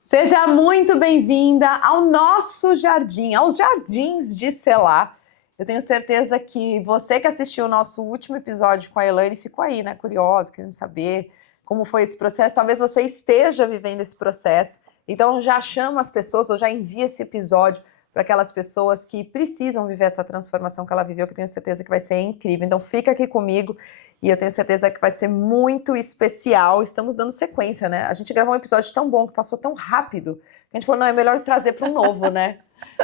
Seja muito bem-vinda ao nosso jardim, aos Jardins de Selá. Eu tenho certeza que você que assistiu o nosso último episódio com a Elaine ficou aí, né, curiosa, querendo saber como foi esse processo. Talvez você esteja vivendo esse processo. Então já chama as pessoas, ou já envia esse episódio para aquelas pessoas que precisam viver essa transformação que ela viveu, que eu tenho certeza que vai ser incrível. Então fica aqui comigo. E eu tenho certeza que vai ser muito especial. Estamos dando sequência, né? A gente gravou um episódio tão bom, que passou tão rápido, que a gente falou, não, é melhor trazer para um novo, né?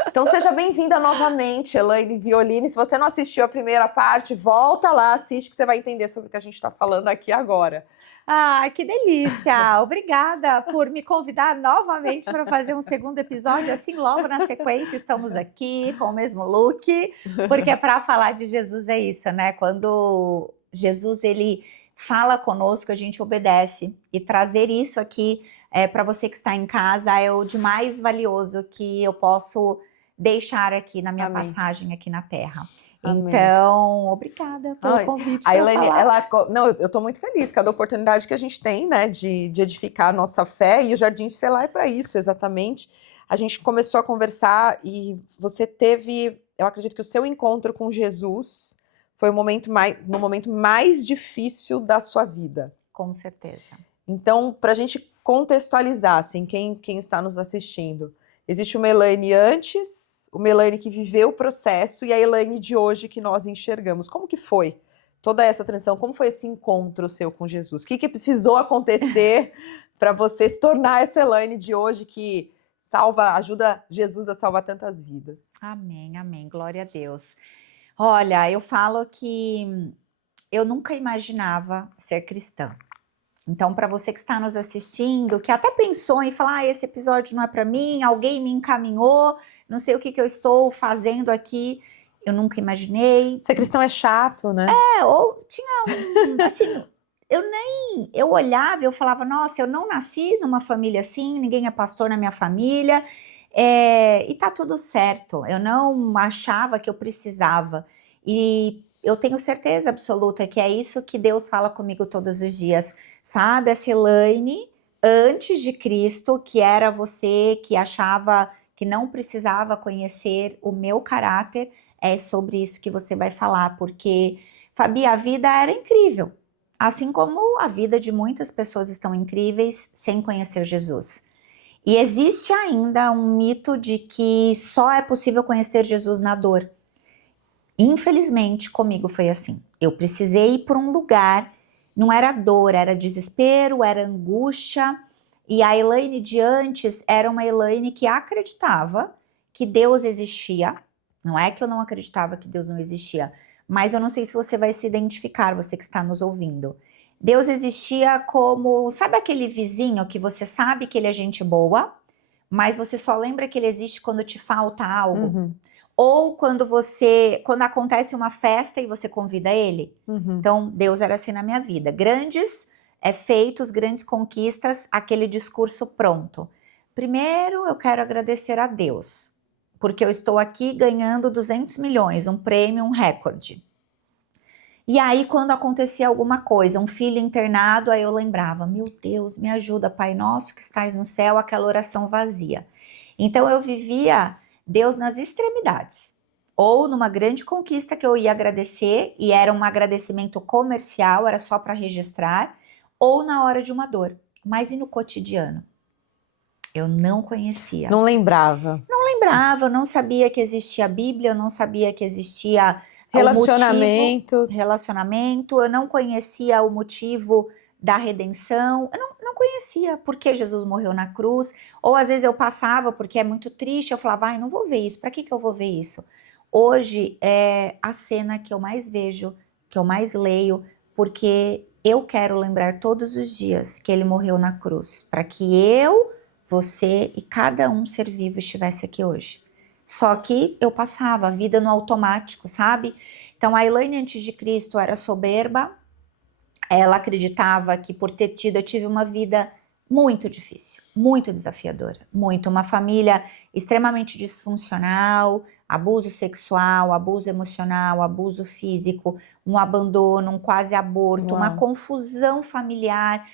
Então seja bem-vinda novamente, Elaine Violini. Se você não assistiu a primeira parte, volta lá, assiste, que você vai entender sobre o que a gente está falando aqui agora. Ah, que delícia! Obrigada por me convidar novamente para fazer um segundo episódio. Assim, logo na sequência, estamos aqui com o mesmo look, porque para falar de Jesus é isso, né? Quando Jesus ele fala conosco, a gente obedece. E trazer isso aqui para você que está em casa é o de mais valioso que eu posso deixar aqui na minha Amém. Passagem aqui na Terra. Amém. Então, obrigada pelo convite. A Elaine, não, eu estou muito feliz, cada oportunidade que a gente tem, né, de edificar a nossa fé, e o Jardim de Selá é para isso, exatamente. A gente começou a conversar e você teve, eu acredito que o seu encontro com Jesus foi no momento mais difícil da sua vida. Com certeza. Então, para a gente contextualizar, assim, quem está nos assistindo, existe uma Elaine antes, uma Elaine que viveu o processo e a Elaine de hoje que nós enxergamos. Como que foi toda essa transição? Como foi esse encontro seu com Jesus? O que precisou acontecer para você se tornar essa Elaine de hoje que ajuda Jesus a salvar tantas vidas? Amém, amém. Glória a Deus. Olha, eu falo que eu nunca imaginava ser cristã. Então, para você que está nos assistindo, que até pensou em falar, esse episódio não é para mim, alguém me encaminhou, não sei o que eu estou fazendo aqui, eu nunca imaginei. Ser cristão é chato, né? Ou tinha assim, eu olhava e eu falava, nossa, eu não nasci numa família assim, ninguém é pastor na minha família, e tá tudo certo. Eu não achava que eu precisava. E eu tenho certeza absoluta que é isso que Deus fala comigo todos os dias. Sabe, essa Elaine, antes de Cristo, que era você que achava que não precisava conhecer o meu caráter, é sobre isso que você vai falar, porque, Fabi, a vida era incrível, assim como a vida de muitas pessoas estão incríveis sem conhecer Jesus. E existe ainda um mito de que só é possível conhecer Jesus na dor. Infelizmente, comigo foi assim. Eu precisei ir por um lugar. Não era dor, era desespero, era angústia. E a Elaine de antes era uma Elaine que acreditava que Deus existia. Não é que eu não acreditava que Deus não existia, mas eu não sei se você vai se identificar, você que está nos ouvindo. Deus existia como, sabe aquele vizinho que você sabe que ele é gente boa, mas você só lembra que ele existe quando te falta algo? Uhum. Ou quando acontece uma festa e você convida ele. Uhum. Então, Deus era assim na minha vida. Grandes feitos, grandes conquistas, aquele discurso pronto. Primeiro, eu quero agradecer a Deus, porque eu estou aqui ganhando 200 milhões, um prêmio, um recorde. E aí, quando acontecia alguma coisa, um filho internado, aí eu lembrava, meu Deus, me ajuda, Pai Nosso que estais no céu, aquela oração vazia. Então, eu vivia Deus nas extremidades, ou numa grande conquista que eu ia agradecer, e era um agradecimento comercial, era só para registrar, ou na hora de uma dor, mas e no cotidiano? Eu não conhecia. Não lembrava. Não lembrava, eu não sabia que existia a Bíblia, eu não sabia que existia relacionamento, eu não conhecia o motivo da redenção, eu não conhecia por que Jesus morreu na cruz, ou às vezes eu passava porque é muito triste, eu falava, ai, não vou ver isso, para que eu vou ver isso? Hoje é a cena que eu mais vejo, que eu mais leio, porque eu quero lembrar todos os dias que ele morreu na cruz, para que eu, você e cada um ser vivo estivesse aqui hoje. Só que eu passava a vida no automático, sabe? Então a Elaine antes de Cristo era soberba, ela acreditava que por ter tido, eu tive uma vida muito difícil, muito desafiadora, muito. Uma família extremamente disfuncional, abuso sexual, abuso emocional, abuso físico, um abandono, um quase aborto, uma Uau. confusão familiar.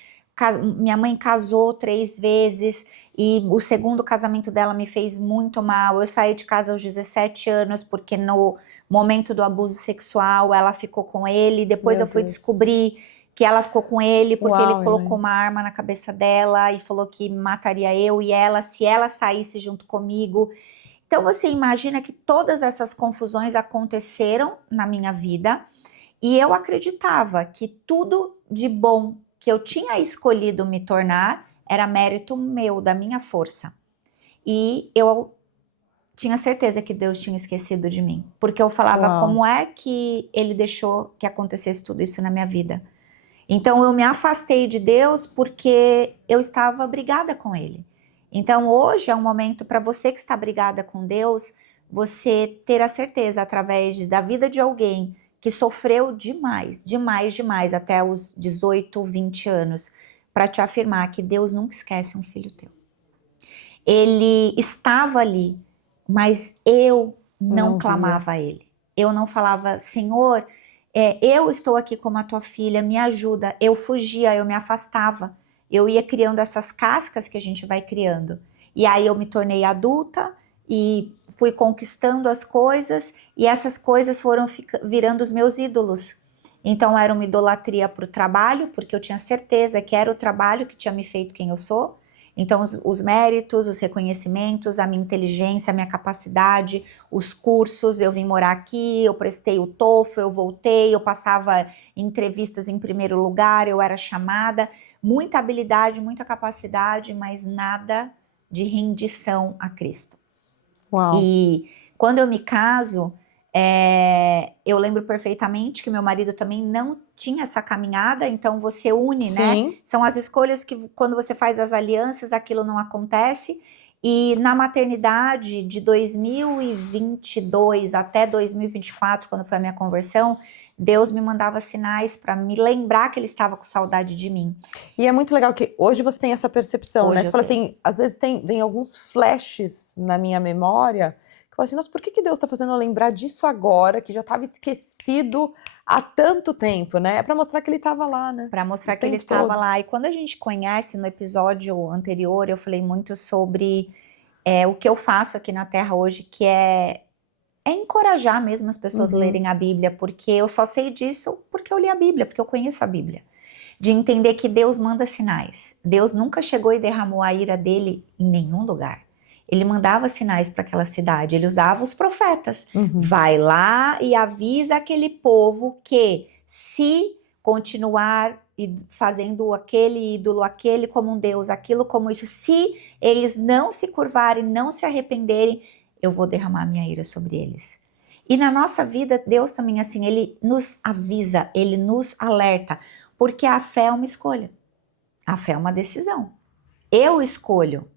Minha mãe casou 3 vezes e o segundo casamento dela me fez muito mal. Eu saí de casa aos 17 anos porque no momento do abuso sexual ela ficou com ele. Depois Meu eu fui Deus. descobrir que ela ficou com ele porque Uau, ele colocou Elaine. uma arma na cabeça dela e falou que mataria eu e ela se ela saísse junto comigo. Então você imagina que todas essas confusões aconteceram na minha vida e eu acreditava que tudo de bom que eu tinha escolhido me tornar era mérito meu, da minha força. E eu tinha certeza que Deus tinha esquecido de mim, porque eu falava, Uau. como é que ele deixou que acontecesse tudo isso na minha vida? Então eu me afastei de Deus porque eu estava brigada com ele. Então hoje é um momento para você que está brigada com Deus, você ter a certeza através da vida de alguém que sofreu demais, demais, demais, até os 18, 20 anos, para te afirmar que Deus nunca esquece um filho teu. Ele estava ali, mas eu não Não via. clamava a ele. Eu não falava, Senhor, eu estou aqui como a tua filha, me ajuda. Eu fugia, eu me afastava. Eu ia criando essas cascas que a gente vai criando. E aí eu me tornei adulta e fui conquistando as coisas e essas coisas foram virando os meus ídolos. Então era uma idolatria para o trabalho, porque eu tinha certeza que era o trabalho que tinha me feito quem eu sou. Então os méritos, os reconhecimentos, a minha inteligência, a minha capacidade, os cursos, eu vim morar aqui, eu prestei o TOEFL, eu voltei, eu passava entrevistas em primeiro lugar, eu era chamada, muita habilidade, muita capacidade, mas nada de rendição a Cristo. Uau. E quando eu me caso, eu lembro perfeitamente que meu marido também não tinha essa caminhada, então você une, né? Sim. São as escolhas que quando você faz as alianças, aquilo não acontece. E na maternidade de 2022 até 2024, quando foi a minha conversão, Deus me mandava sinais para me lembrar que ele estava com saudade de mim. E é muito legal que hoje você tem essa percepção, né? Hoje Você eu fala tenho. assim, às vezes vem alguns flashes na minha memória, que eu falo assim, nossa, por que Deus está fazendo eu lembrar disso agora, que já estava esquecido há tanto tempo, né? É para mostrar que ele estava lá, né? Para mostrar O que ele tempo estava todo. lá. E quando a gente conhece, no episódio anterior, eu falei muito sobre o que eu faço aqui na Terra hoje, que é encorajar mesmo as pessoas a Uhum. lerem a Bíblia, porque eu só sei disso porque eu li a Bíblia, porque eu conheço a Bíblia. De entender que Deus manda sinais. Deus nunca chegou e derramou a ira dele em nenhum lugar. Ele mandava sinais para aquela cidade, ele usava os profetas. Uhum. Vai lá e avisa aquele povo que se continuar fazendo aquele ídolo, aquele como um Deus, aquilo como isso, se eles não se curvarem, não se arrependerem, eu vou derramar minha ira sobre eles. E na nossa vida, Deus também assim, ele nos avisa, ele nos alerta, porque a fé é uma escolha. A fé é uma decisão. Eu escolho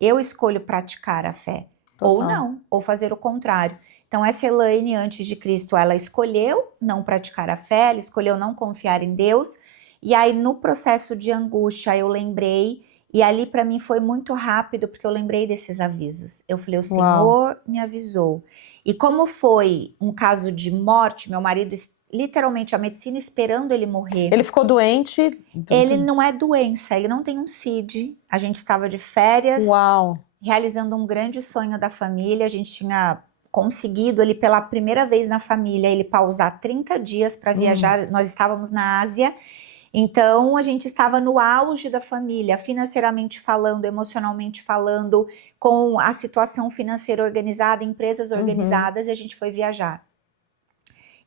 eu escolho praticar a fé. Total. Ou não, ou fazer o contrário. Então essa Elaine, antes de Cristo, ela escolheu não praticar a fé, ela escolheu não confiar em Deus. E aí no processo de angústia eu lembrei, e ali para mim foi muito rápido, porque eu lembrei desses avisos. Eu falei, o Senhor me avisou. E como foi um caso de morte, meu marido, literalmente a medicina esperando ele morrer. Ele ficou doente? Ele não é doença, ele não tem um CID. A gente estava de férias, Uau. realizando um grande sonho da família. A gente tinha conseguido, ele pela primeira vez na família, ele pausar 30 dias para viajar. Nós estávamos na Ásia, então a gente estava no auge da família, financeiramente falando, emocionalmente falando, com a situação financeira organizada, empresas organizadas, e a gente foi viajar.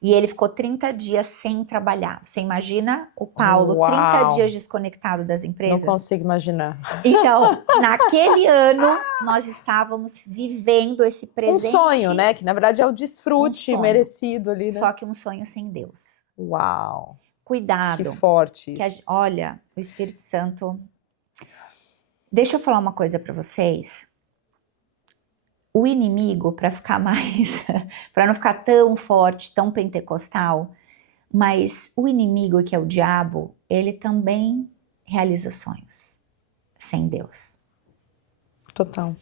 E ele ficou 30 dias sem trabalhar. Você imagina o Paulo, Uau. 30 dias desconectado das empresas? Não consigo imaginar. Então, naquele ano, nós estávamos vivendo esse presente. Um sonho, né? Que na verdade é o desfrute merecido ali, né? Só que um sonho sem Deus. Uau. Cuidado. Que forte isso. Olha, o Espírito Santo... Deixa eu falar uma coisa para vocês. O inimigo, para ficar mais, para não ficar tão forte, tão pentecostal, mas o inimigo, que é o diabo, ele também realiza sonhos. sem Deus. Total.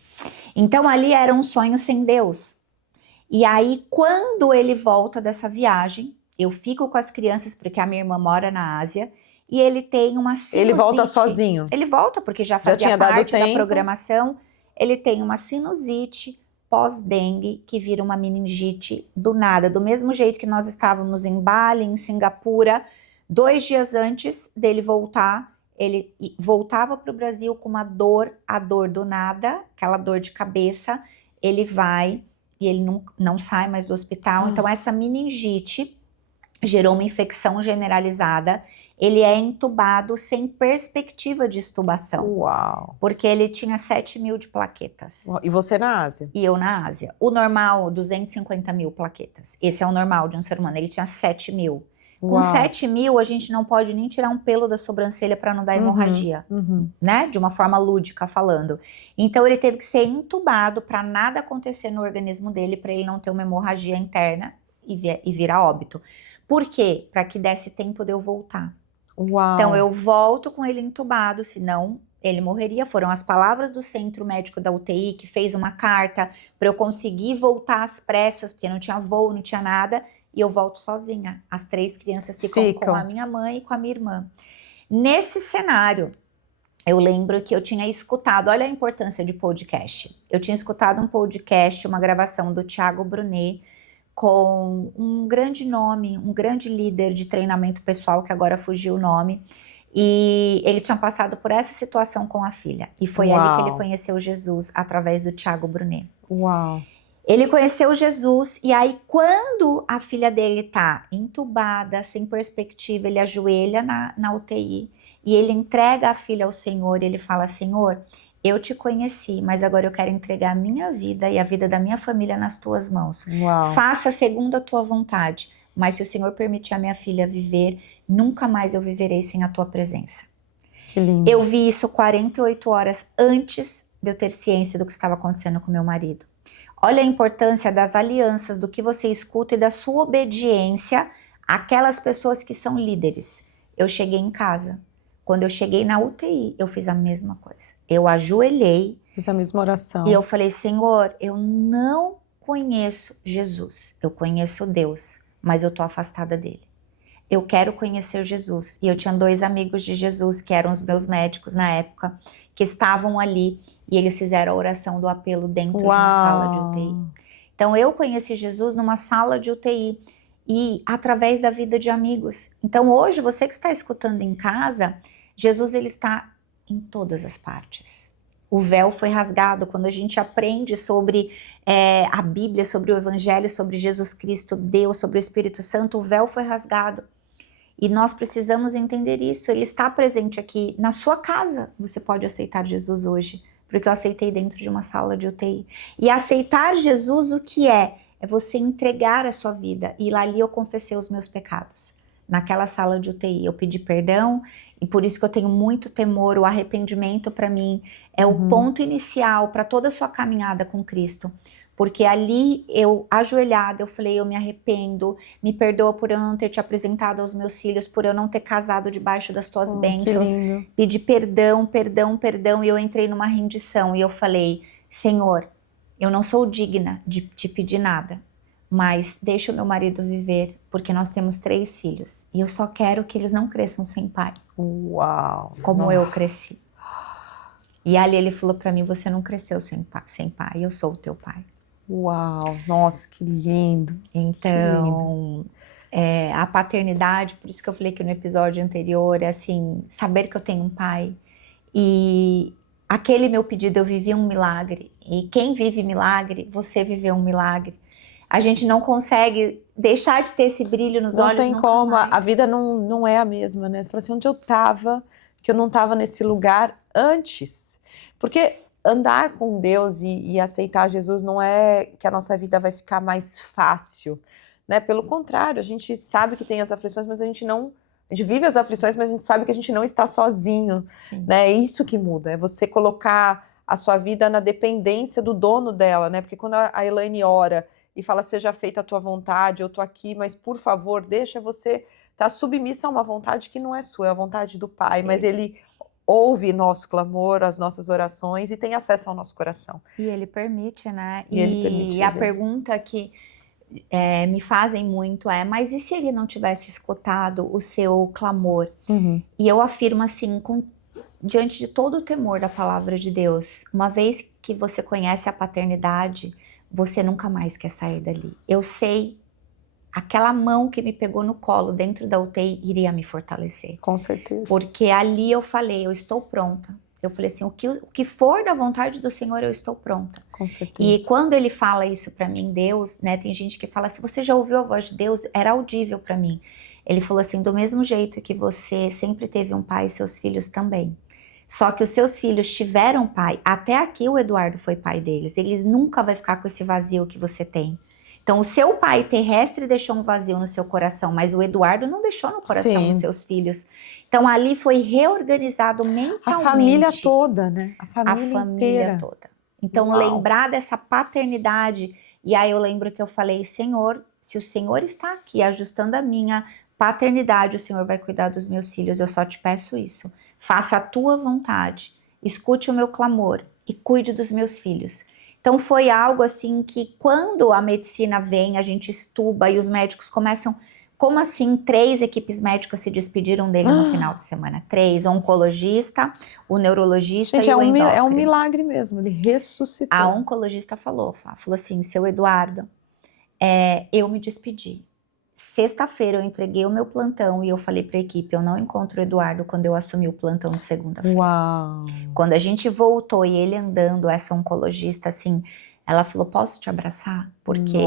Então ali era um sonho sem Deus. E aí quando ele volta dessa viagem, eu fico com as crianças porque a minha irmã mora na Ásia e ele tem uma sinusite. Ele volta sozinho? Ele volta porque já tinha fazia dado parte da tempo. programação. Ele tem uma sinusite pós-dengue que vira uma meningite do nada. Do mesmo jeito que nós estávamos em Bali, em Singapura, 2 dias antes dele voltar, ele voltava para o Brasil com uma dor, a dor do nada, aquela dor de cabeça, ele vai e ele não sai mais do hospital. Então essa meningite gerou uma infecção generalizada, ele é entubado sem perspectiva de extubação. Uau! Porque ele tinha 7.000 de plaquetas. E você na Ásia? E eu na Ásia. O normal, 250.000 plaquetas. Esse é o normal de um ser humano, ele tinha 7.000. Com 7.000, a gente não pode nem tirar um pelo da sobrancelha para não dar hemorragia, né? De uma forma lúdica falando. Então ele teve que ser entubado para nada acontecer no organismo dele, para ele não ter uma hemorragia interna e virar óbito. Por quê? Para que desse tempo de eu voltar. Uau. Então eu volto com ele entubado, senão ele morreria. Foram as palavras do centro médico da UTI que fez uma carta para eu conseguir voltar às pressas, porque não tinha voo, não tinha nada. E eu volto sozinha. As 3 crianças ficam com a minha mãe e com a minha irmã. Nesse cenário, eu lembro que eu tinha escutado, olha a importância de podcast. Eu tinha escutado um podcast, uma gravação do Thiago Brunet, com um grande nome, um grande líder de treinamento pessoal, que agora fugiu o nome. E ele tinha passado por essa situação com a filha. E foi ali que ele conheceu Jesus, através do Thiago Brunet. Uau! Ele conheceu Jesus e aí quando a filha dele tá entubada, sem perspectiva, ele ajoelha na UTI e ele entrega a filha ao Senhor e ele fala, Senhor, eu te conheci, mas agora eu quero entregar a minha vida e a vida da minha família nas tuas mãos. Uau. Faça segundo a tua vontade, mas se o Senhor permitir a minha filha viver, nunca mais eu viverei sem a tua presença. Que lindo. Eu vi isso 48 horas antes de eu ter ciência do que estava acontecendo com meu marido. Olha a importância das alianças, do que você escuta e da sua obediência àquelas pessoas que são líderes. Eu cheguei em casa. Quando eu cheguei na UTI, eu fiz a mesma coisa. Eu ajoelhei. Fiz a mesma oração. E eu falei, Senhor, eu não conheço Jesus. Eu conheço Deus, mas eu tô afastada dele. Eu quero conhecer Jesus. E eu tinha 2 amigos de Jesus, que eram os meus médicos na época, que estavam ali e eles fizeram a oração do apelo dentro de uma sala de UTI. Então eu conheci Jesus numa sala de UTI e através da vida de amigos. Então hoje você que está escutando em casa, Jesus ele está em todas as partes. O véu foi rasgado quando a gente aprende sobre a Bíblia, sobre o Evangelho, sobre Jesus Cristo, Deus, sobre o Espírito Santo, o véu foi rasgado. E nós precisamos entender isso, ele está presente aqui na sua casa. Você pode aceitar Jesus hoje, porque eu aceitei dentro de uma sala de UTI. E aceitar Jesus o que é? É você entregar a sua vida. E lá ali eu confessei os meus pecados. Naquela sala de UTI eu pedi perdão e por isso que eu tenho muito temor. O arrependimento para mim é o ponto inicial para toda a sua caminhada com Cristo. Porque ali eu, ajoelhada, eu falei, eu me arrependo, me perdoa por eu não ter te apresentado aos meus filhos, por eu não ter casado debaixo das tuas bênçãos. Pedi perdão, perdão, perdão, e eu entrei numa rendição e eu falei, Senhor, eu não sou digna de te pedir nada, mas deixa o meu marido viver, porque nós temos 3 filhos, e eu só quero que eles não cresçam sem pai. Uau! Como eu cresci. E ali ele falou pra mim, você não cresceu sem pai, eu sou o teu pai. Uau, nossa, que lindo. Então, a paternidade, por isso que eu falei que no episódio anterior, é assim, saber que eu tenho um pai. E aquele meu pedido, eu vivi um milagre. E quem vive milagre, você viveu um milagre. A gente não consegue deixar de ter esse brilho nos olhos. Não tem como, a vida não é a mesma, né? Você fala assim, onde eu tava, que eu não tava nesse lugar antes. Porque andar com Deus e aceitar Jesus não é que a nossa vida vai ficar mais fácil, né? Pelo contrário, a gente sabe que tem as aflições, mas a gente vive as aflições, mas a gente sabe que a gente não está sozinho, né? É isso que muda, é você colocar a sua vida na dependência do dono dela, né? Porque quando a Elaine ora e fala, seja feita a tua vontade, eu tô aqui, mas por favor, deixa você estar submissa a uma vontade que não é sua, é a vontade do Pai, mas ele ouve nosso clamor, as nossas orações e tem acesso ao nosso coração. E ele permite, né? E ele permite a viver. pergunta que me fazem muito mas e se ele não tivesse escutado o seu clamor? E eu afirmo assim, diante de todo o temor da palavra de Deus, uma vez que você conhece a paternidade, você nunca mais quer sair dali. Eu sei, aquela mão que me pegou no colo dentro da UTI iria me fortalecer. Com certeza. Porque ali eu falei, eu estou pronta. Eu falei assim, o que for da vontade do Senhor, eu estou pronta. Com certeza. E quando ele fala isso pra mim, Deus, né, tem gente que fala, se você já ouviu a voz de Deus, era audível pra mim. Ele falou assim, do mesmo jeito que você sempre teve um pai, seus filhos também. Só que os seus filhos tiveram pai, até aqui o Eduardo foi pai deles, ele nunca vai ficar com esse vazio que você tem. Então o seu pai terrestre deixou um vazio no seu coração, mas o Eduardo não deixou no coração dos seus filhos. Então ali foi reorganizado mentalmente. A família toda, né? A família inteira. Toda. Então Uau. lembrar dessa paternidade, e aí eu lembro que eu falei, Senhor, se o Senhor está aqui ajustando a minha paternidade, o Senhor vai cuidar dos meus filhos, eu só te peço isso. Faça a tua vontade, escute o meu clamor e cuide dos meus filhos. Então foi algo assim que quando a medicina vem, a gente estuba e os médicos começam, como assim 3 equipes médicas se despediram dele no final de semana? 3, o oncologista, o neurologista Gente, e o endócrino. é um milagre mesmo, ele ressuscitou. A oncologista falou assim, seu Eduardo, eu me despedi. Sexta-feira eu entreguei o meu plantão e eu falei para a equipe, eu não encontro o Eduardo quando eu assumi o plantão de segunda-feira. Uau! Quando a gente voltou e ele andando, essa oncologista assim, ela falou, posso te abraçar? Porque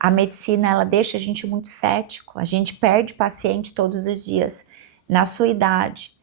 a medicina, ela deixa a gente muito cético, a gente perde paciente todos os dias. Na sua idade,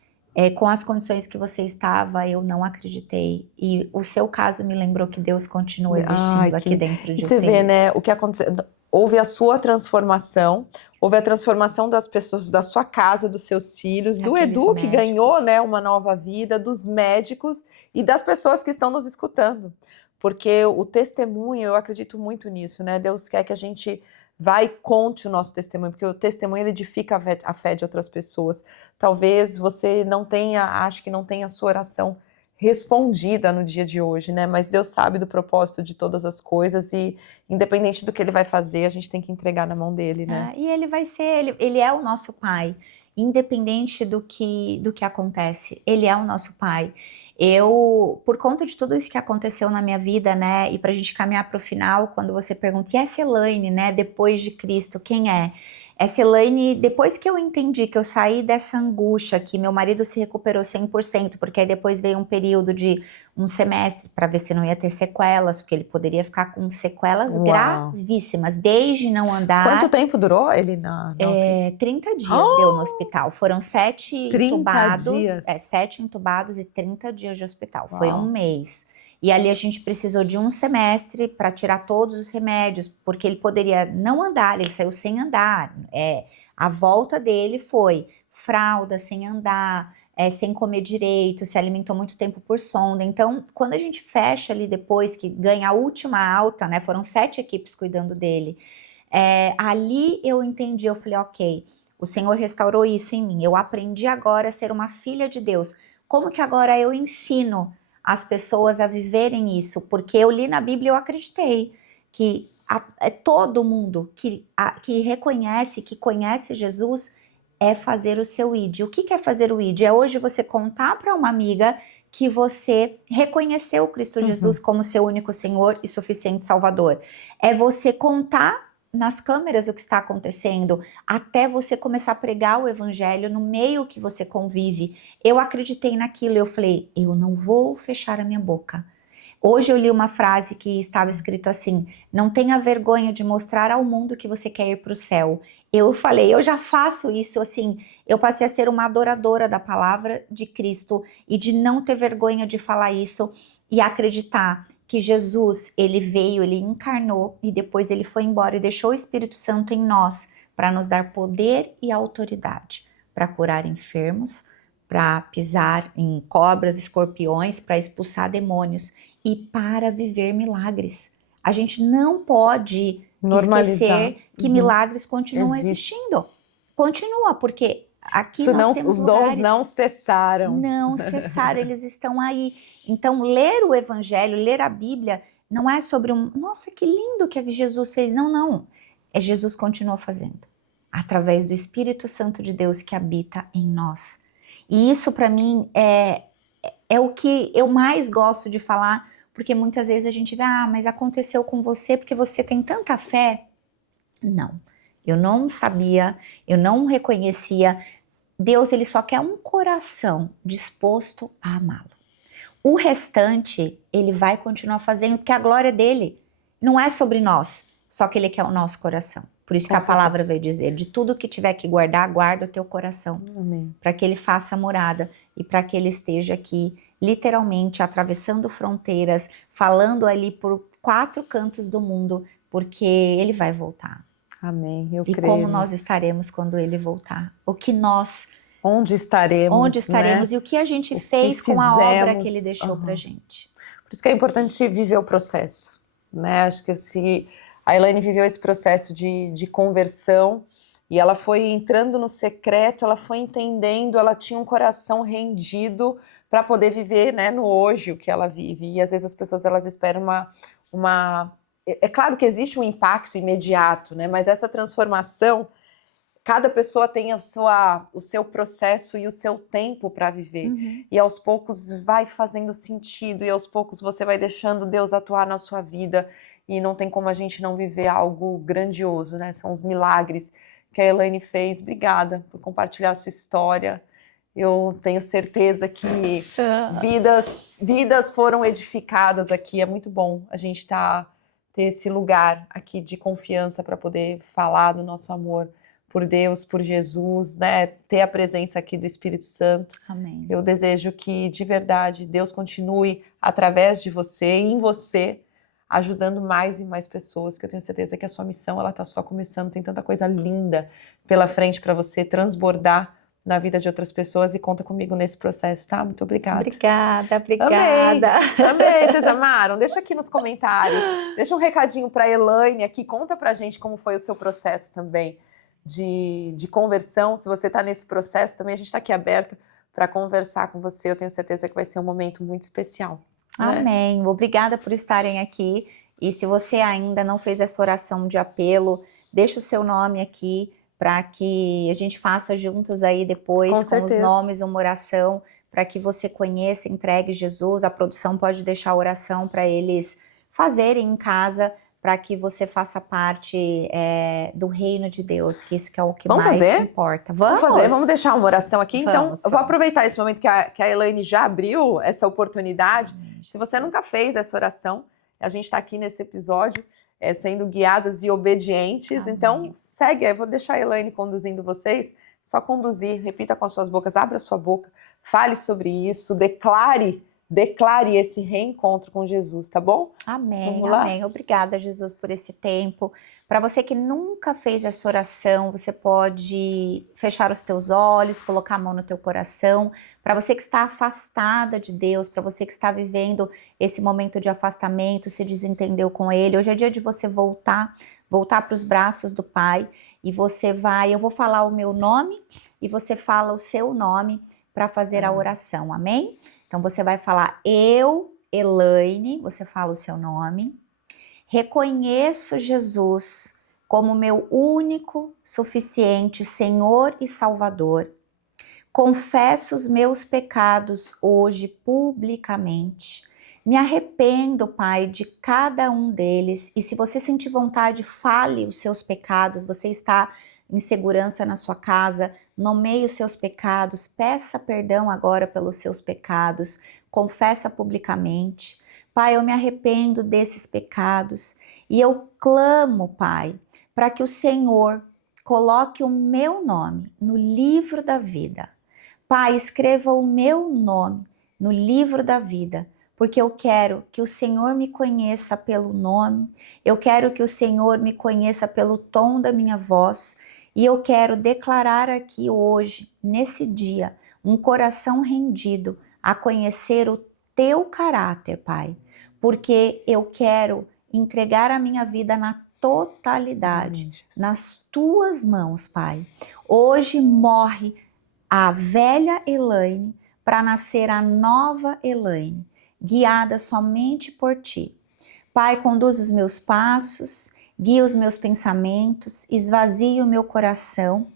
com as condições que você estava, eu não acreditei. E o seu caso me lembrou que Deus continua existindo aqui dentro de você vê, né, o que aconteceu. Houve a sua transformação, houve a transformação das pessoas, da sua casa, dos seus filhos, do Edu, que ganhou, né, uma nova vida, dos médicos e das pessoas que estão nos escutando. Porque o testemunho, eu acredito muito nisso, né? Deus quer que a gente vá e conte o nosso testemunho, porque o testemunho ele edifica a fé de outras pessoas. Talvez você não tenha, acho que não tenha a sua oração respondida no dia de hoje, né? Mas Deus sabe do propósito de todas as coisas e independente do que ele vai fazer, a gente tem que entregar na mão dele, né? E ele vai ser, ele é o nosso pai, independente do que acontece, ele é o nosso pai. Eu, por conta de tudo isso que aconteceu na minha vida, né, e pra gente caminhar pro final, quando você pergunta, e essa Elaine, né, depois de Cristo, quem é? Essa Elaine, depois que eu entendi que eu saí dessa angústia, que meu marido se recuperou 100%, porque aí depois veio um período de um semestre para ver se não ia ter sequelas, porque ele poderia ficar com sequelas gravíssimas, desde não andar. Quanto tempo durou ele 30 dias deu no hospital. Foram 7 entubados, 7 entubados e 30 dias de hospital. Foi um mês. E ali a gente precisou de um semestre para tirar todos os remédios, porque ele poderia não andar, ele saiu sem andar. A volta dele foi fralda, sem andar, sem comer direito, se alimentou muito tempo por sonda. Então, quando a gente fecha ali depois, que ganha a última alta, né, foram 7 equipes cuidando dele, ali eu entendi, eu falei, ok, o Senhor restaurou isso em mim, eu aprendi agora a ser uma filha de Deus. Como que agora eu ensino as pessoas a viverem isso? Porque eu li na Bíblia e eu acreditei que todo mundo que reconhece, que conhece Jesus, é fazer o seu ID. O que é fazer o ID? É hoje você contar para uma amiga que você reconheceu Cristo Jesus como seu único Senhor e suficiente Salvador. É você contar nas câmeras o que está acontecendo, até você começar a pregar o evangelho no meio que você convive. Eu acreditei naquilo, eu falei, eu não vou fechar a minha boca. Hoje eu li uma frase que estava escrito assim, não tenha vergonha de mostrar ao mundo que você quer ir para o céu. Eu falei, eu já faço isso, assim, eu passei a ser uma adoradora da palavra de Cristo e de não ter vergonha de falar isso e acreditar que Jesus, ele veio, ele encarnou e depois ele foi embora e deixou o Espírito Santo em nós para nos dar poder e autoridade para curar enfermos, para pisar em cobras, escorpiões, para expulsar demônios e para viver milagres. A gente não pode esquecer que milagres continuam existindo. Continua, porque Aqui Isso nós não, temos os dons lugares... não cessaram. Não cessaram, eles estão aí. Então, ler o Evangelho, ler a Bíblia, não é sobre nossa, que lindo que Jesus fez. Não, não. É Jesus continuou fazendo. Através do Espírito Santo de Deus que habita em nós. E isso, para mim, é o que eu mais gosto de falar, porque muitas vezes a gente vê, mas aconteceu com você porque você tem tanta fé. Não. Eu não sabia, eu não reconhecia. Deus, ele só quer um coração disposto a amá-lo. O restante, ele vai continuar fazendo, porque a glória dele não é sobre nós, só que ele quer o nosso coração. Por isso que a palavra veio dizer, de tudo que tiver que guardar, guarda o teu coração. Para que ele faça morada e para que ele esteja aqui, literalmente, atravessando fronteiras, falando ali por 4 cantos do mundo, porque ele vai voltar. Amém, eu creio. E como nós estaremos quando ele voltar? O que nós... Onde estaremos, né? E o que a gente fez com a obra que ele deixou pra gente. Por isso que é importante viver o processo, né? Acho que se a Elaine viveu esse processo de conversão e ela foi entrando no secreto, ela foi entendendo, ela tinha um coração rendido para poder viver, né, no hoje o que ela vive. E às vezes as pessoas elas esperam uma... É claro que existe um impacto imediato, né? Mas essa transformação, cada pessoa tem o seu processo e o seu tempo para viver. E aos poucos vai fazendo sentido, e aos poucos você vai deixando Deus atuar na sua vida, e não tem como a gente não viver algo grandioso, né? São os milagres que a Elaine fez. Obrigada por compartilhar a sua história. Eu tenho certeza que vidas foram edificadas aqui. É muito bom a gente ter esse lugar aqui de confiança para poder falar do nosso amor por Deus, por Jesus, né? Ter a presença aqui do Espírito Santo. Amém. Eu desejo que, de verdade, Deus continue através de você e em você, ajudando mais e mais pessoas, que eu tenho certeza que a sua missão, ela tá só começando, tem tanta coisa linda pela frente para você transbordar na vida de outras pessoas, e conta comigo nesse processo, tá? Muito obrigada. Obrigada. Amei, vocês amaram? Deixa aqui nos comentários, deixa um recadinho para a Elaine aqui, conta pra gente como foi o seu processo também de conversão. Se você está nesse processo também, a gente está aqui aberta para conversar com você. Eu tenho certeza que vai ser um momento muito especial. Amém. Né? Obrigada por estarem aqui. E se você ainda não fez essa oração de apelo, deixa o seu nome aqui para que a gente faça juntos aí depois com os nomes uma oração para que você conheça, entregue Jesus. A produção pode deixar a oração para eles fazerem em casa, para que você faça parte do reino de Deus, que isso que é o que mais importa. Vamos deixar uma oração aqui? Então, eu vou aproveitar esse momento que a Elaine já abriu essa oportunidade. Se você nunca fez essa oração, a gente está aqui nesse episódio sendo guiadas e obedientes. Amém. Então, segue, eu vou deixar a Elaine conduzindo vocês, só conduzir, repita com as suas bocas, abra a sua boca, fale sobre isso, declare esse reencontro com Jesus, tá bom? Amém, amém. Obrigada, Jesus, por esse tempo. Para você que nunca fez essa oração, você pode fechar os teus olhos, colocar a mão no teu coração. Para você que está afastada de Deus, para você que está vivendo esse momento de afastamento, se desentendeu com Ele, hoje é dia de você voltar para os braços do Pai, e eu vou falar o meu nome e você fala o seu nome para fazer a oração, amém? Então você vai falar, eu, Elaine, você fala o seu nome, reconheço Jesus como meu único, suficiente Senhor e Salvador. Confesso os meus pecados hoje publicamente. Me arrependo, Pai, de cada um deles. E se você sentir vontade, fale os seus pecados. Você está em segurança na sua casa, nomeie os seus pecados, peça perdão agora pelos seus pecados, confessa publicamente. Pai, eu me arrependo desses pecados e eu clamo, Pai, para que o Senhor coloque o meu nome no livro da vida. Pai, escreva o meu nome no livro da vida, porque eu quero que o Senhor me conheça pelo nome, eu quero que o Senhor me conheça pelo tom da minha voz, e eu quero declarar aqui hoje, nesse dia, um coração rendido a conhecer o teu caráter, Pai, porque eu quero entregar a minha vida na totalidade, nas tuas mãos, Pai. Hoje morre a velha Elaine para nascer a nova Elaine, guiada somente por ti. Pai, conduz os meus passos, guia os meus pensamentos, esvazie o meu coração,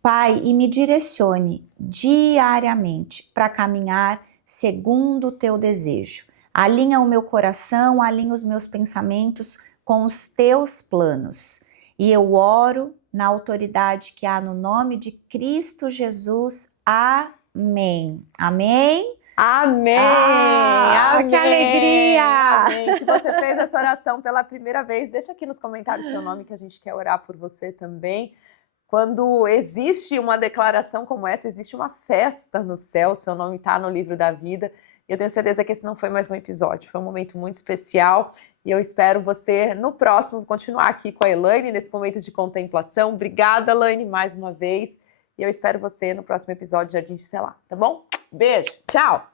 Pai, e me direcione diariamente para caminhar segundo o teu desejo. Alinha o meu coração, alinha os meus pensamentos com os teus planos. E eu oro na autoridade que há no nome de Cristo Jesus. Amém. Amém? Amém! Amém! Que alegria! Amém! Se você fez essa oração pela primeira vez, deixa aqui nos comentários seu nome que a gente quer orar por você também. Quando existe uma declaração como essa, existe uma festa no céu, seu nome está no livro da vida. E eu tenho certeza que esse não foi mais um episódio, foi um momento muito especial. E eu espero você no próximo, continuar aqui com a Elaine nesse momento de contemplação. Obrigada, Elaine, mais uma vez. E eu espero você no próximo episódio de Jardim de Selar, tá bom? Beijo, tchau!